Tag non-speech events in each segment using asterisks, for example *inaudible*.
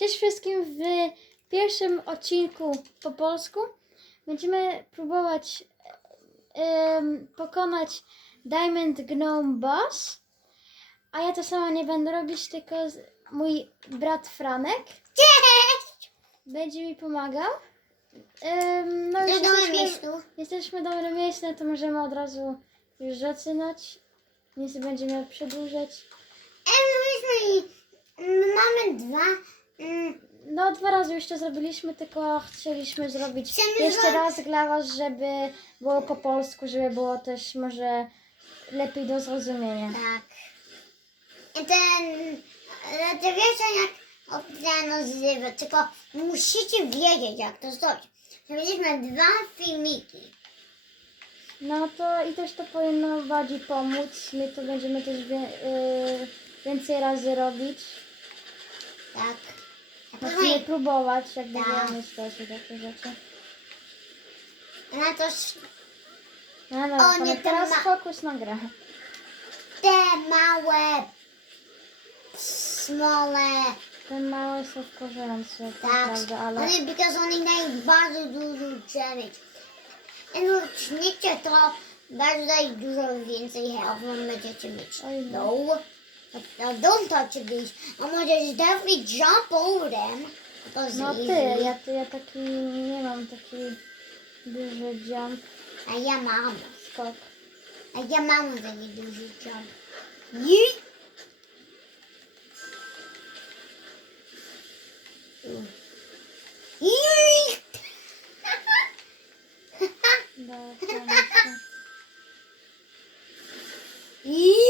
Cześć wszystkim w pierwszym odcinku po polsku będziemy próbować em, pokonać Diamond Gnome Boss. A ja to sama nie będę robić, tylko mój brat Franek Cześć! będzie mi pomagał. Em, no już dobrym jesteśmy, miejscu. jesteśmy w dobrym miejscu, no to możemy od razu już zaczynać. Nie będziemy przedłużać. E, no myśmy, mm, mamy dwa. No, dwa razy już to zrobiliśmy, tylko chcieliśmy zrobić Chcemy jeszcze raz dla Was, żeby było po polsku, żeby było też może lepiej do zrozumienia. Tak. I ten, ale to wiecie jak opcja nazywa, tylko musicie wiedzieć jak to zrobić. Zrobiliśmy dwa filmiki. No to i też to powinno bardziej pomóc. My to będziemy też wie, yy, więcej razy robić. Tak. Musimy próbować, jak Tak. będziemy i takie rzeczy. na to No, no, Franek, nie, to teraz ma- fokus na grę. te małe smole. Ten mały są wkurzający, to Tak. prawda, ale... Oni, because oni dają bardzo dużo damage. I rocznicie to bardzo daje dużo więcej health, bo będziecie mieć. Oj, No. No, Now don't touch these. I'm gonna just definitely jump over them. No ти, я, я такі не мам такий дуже джамп. А я мама. Скок. А я мама за дуже джамп. Ні. *laughs* Да, конечно. И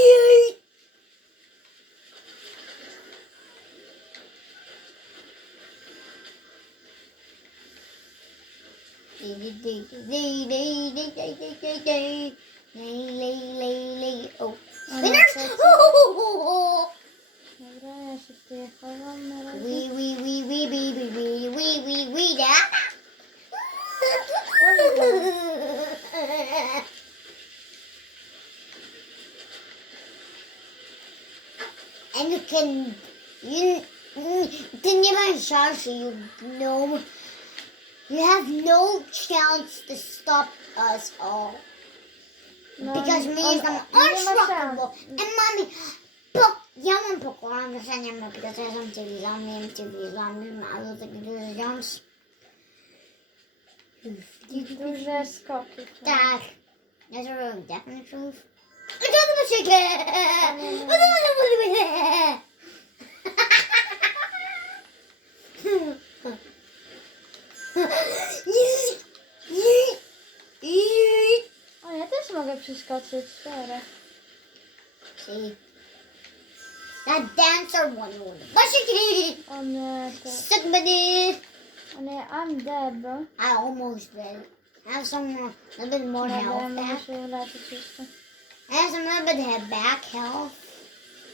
And you can you ty nie masz szansy, you know. You have no chance to stop us all. Mommy, because me is unstoppable. And mommy, book, ja mam pokocham piosenkę, because ja sam cię widziałam, nie wiem cię widziałam, nie wiem, ale takie duże jumps. Duże skoki. Tak. Those are really definite truth. I'm talking about chicken! I'm talking about chicken! 644. Sì. La dancer 101. Basically. On the... Somebody. On the, I'm dead, bro. I almost dead. Have some more, a little bit more health back. Sure have some little bit of back health.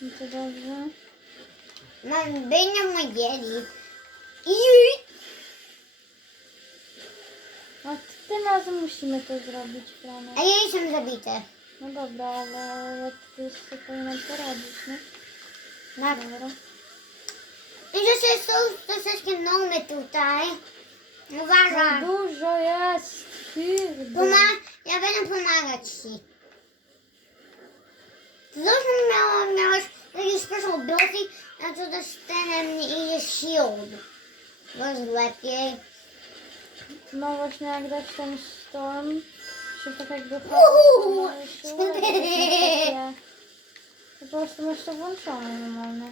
Into the room. I'm being my Yeti. Eat. Następnym razem musimy to zrobić, Franek. A ja jestem zabite. No dobra, ale ja tu jeszcze powinnam poradzić, nie? Tak. Dobra. I że są troszeczkę nomy tutaj. Uważam. No dużo jest. Poma- ja będę pomagać ci. Zresztą miała, miałaś taki sposób bloki, a to też tenem nie idzie siłą. Bo lepiej. No właśnie jak dać ten storm, się tak jakby to po prostu masz to włączone normalnie.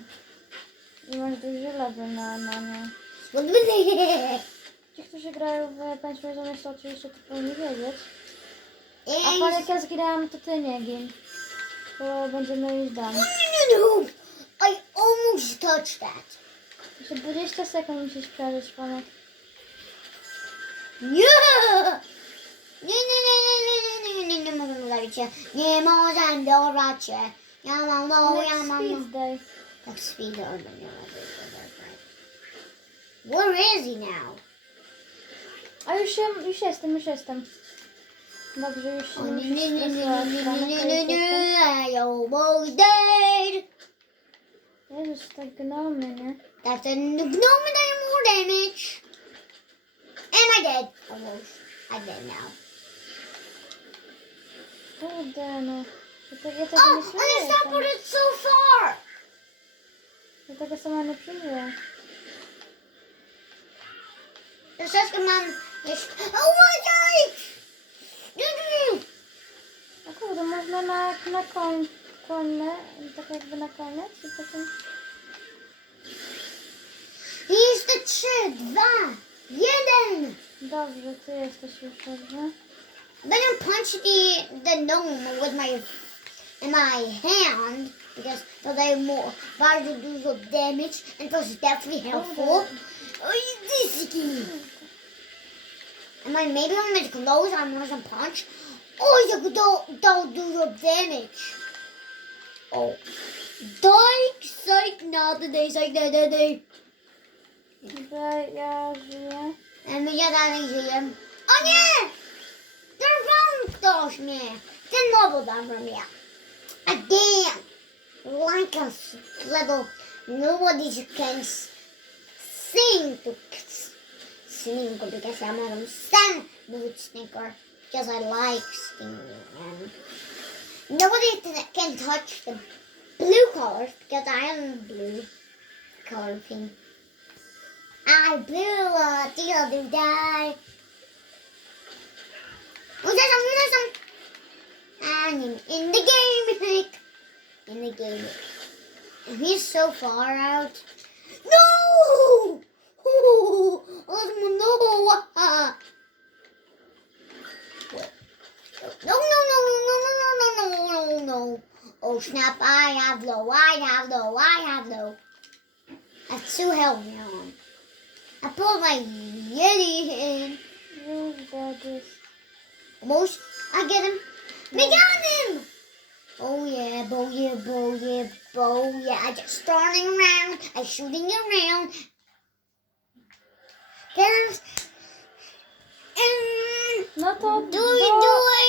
I masz duży level na, na nie. Ci, którzy grają w Pędź Zamiast oczywiście to powinni wiedzieć. A pan jak ja zgrałam, to ty nie gin. Bo będziemy no, no. I almost touched that. Jeszcze 20 sekund musisz przeżyć, panek. Yuh! Ne ne ne ne ne ne ne ne ne mogu zabiće. Ne možem da oraće. Ja mam lovu, ja mam lovu. Tak speed oldum ja. Where is he now? A już, już jestem, już jestem. Dobrze, już się nie, nie, nie, nie, nie, nie, I almost dead. Jezus, te gnomy, nie? Tak, te gnomy dają mu damage. And I did. Almost. I did now. Kurde, no. To, ja tego Oh, nie czuję. it's not put it so far. Ja tego sama nie czuję. Troszeczkę mam jeszcze... Oh my god! Mm. A kurde, można na, na koń, konne, tak jakby na koniec i potem... Jeszcze trzy, dwa, jeden. Dobrze, ty jesteś już, dobrze? Then I punch the the gnome with my my hand because they more bardzo dużo damage and was definitely helpful. Oh, this is Am I maybe on my clothes? I'm gonna punch. Oh, you don't don't do the damage. Oh, die, psych, not the day, psych, the day, ja żyję. Ja dalej żyję. O nie! Dorwał ktoś mnie! Ten nowy dorwał mnie. Again! Like a little... Nobody can sing to sing because I'm not a sun boot sneaker. Because I like singing. And nobody can touch the blue colors because I am blue color pink. I blew a deal to die. Was that some, was that some? I'm in the game, in the game. And he's so far out. No! *laughs* Oh, no! *laughs* Ah. No, no, no, no, no, no, no, no, no, no. Oh, snap, I have low, I have low, I have low. That's two health now. I pulled my Yeti and. Most I get him. We got him! Oh yeah, bo yeah, bo yeah, bo yeah. I just starting around, I shooting around. There's and um, not all do you do it?